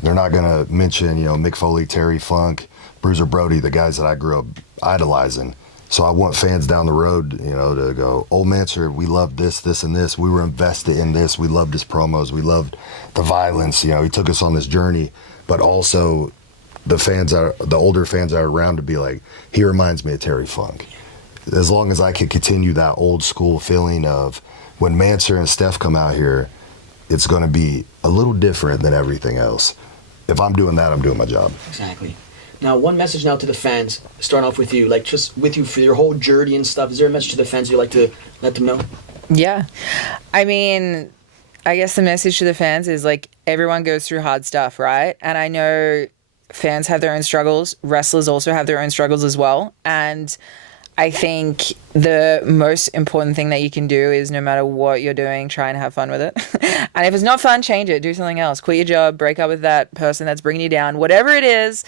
They're not going to mention, you know, Mick Foley, Terry Funk, Bruiser Brody, the guys that I grew up idolizing. So I want fans down the road, you know, to go, old Mancer, we loved this, this, and this. We were invested in this. We loved his promos. We loved the violence. You know, he took us on this journey. But also the older fans that are around to be like, he reminds me of Terry Funk. As long as I can continue that old school feeling of when Mancer and Steph come out here, it's going to be a little different than everything else. If I'm doing that, I'm doing my job. Exactly. Now, one message now to the fans, starting off with you, like just with you for your whole journey and stuff. Is there a message to the fans you'd like to let them know? Yeah. I mean, I guess the message to the fans is, like, everyone goes through hard stuff, right? And I know fans have their own struggles. Wrestlers also have their own struggles as well. And I think the most important thing that you can do is, no matter what you're doing, try and have fun with it. And if it's not fun, change it. Do something else. Quit your job. Break up with that person that's bringing you down. Whatever it is,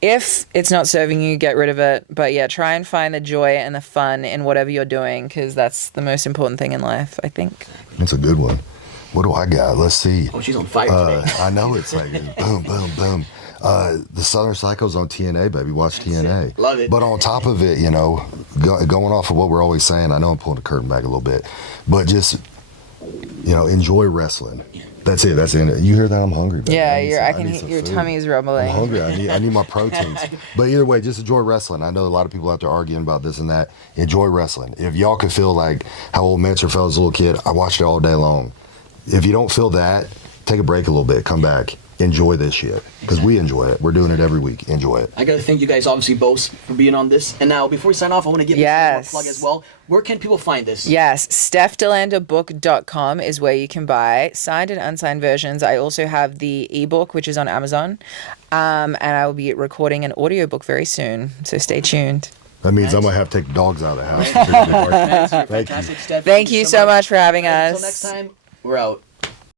if it's not serving you, get rid of it. But yeah, try and find the joy and the fun in whatever you're doing, because that's the most important thing in life, I think. That's a good one. What do I got? Let's see. Oh, she's on fire today. I know, it's like boom, boom, boom. The Southern Psycho's on TNA, baby. Watch TNA. Love it. But on top of it, you know, going off of what we're always saying, I know I'm pulling the curtain back a little bit, but just, you know, enjoy wrestling. That's it. That's it. You hear that? I'm hungry. Baby. Yeah, I need can some hear your food. tummy is rumbling. I'm hungry. I need my proteins. But either way, just enjoy wrestling. I know a lot of people out there arguing about this and that. Enjoy wrestling. If y'all could feel like how old Mance felt as a little kid, I watched it all day long. If you don't feel that, take a break a little bit. Come back. Enjoy this shit. Because we enjoy it. We're doing it every week. Enjoy it. I got to thank you guys, obviously, both for being on this. And now, before we sign off, I want to give you a plug as well. Where can people find this? Yes, StephDelanderBook.com is where you can buy signed and unsigned versions. I also have the ebook, which is on Amazon. And I will be recording an audiobook very soon. So stay tuned. That means I'm going to have to take the dogs out of the house. Mance, you're fantastic, Steph. Thank you so much for having us. Until next time, we're out.